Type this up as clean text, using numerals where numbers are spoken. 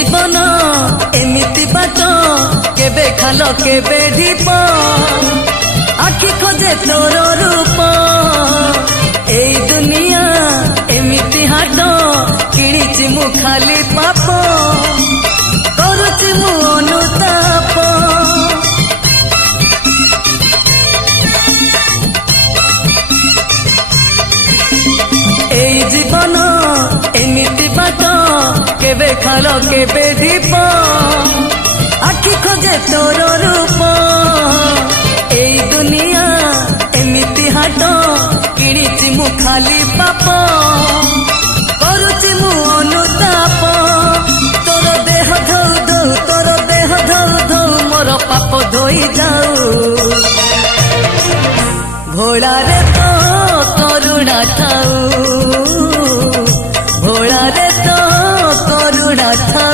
जीवन एमिति बाट केबे खाल केबे ढीप आखि खोजे तोर रूप एई दुनिया एमिति हाट किणिची मु खाली पाप करुची मु अनुताप एई जीवन एमिति बाट केबे खाल केबे ढीप आखि खोजे तोर रूप एई दुनिया एमिति हाट किणिची मु खाली पाप करुची मु अनुताप तोर देह धौ धौ तोर देह धौ धौ मोर पाप धोई जाऊ भोला रे तो करुणा थाऊ भोला रे तो करुणा था।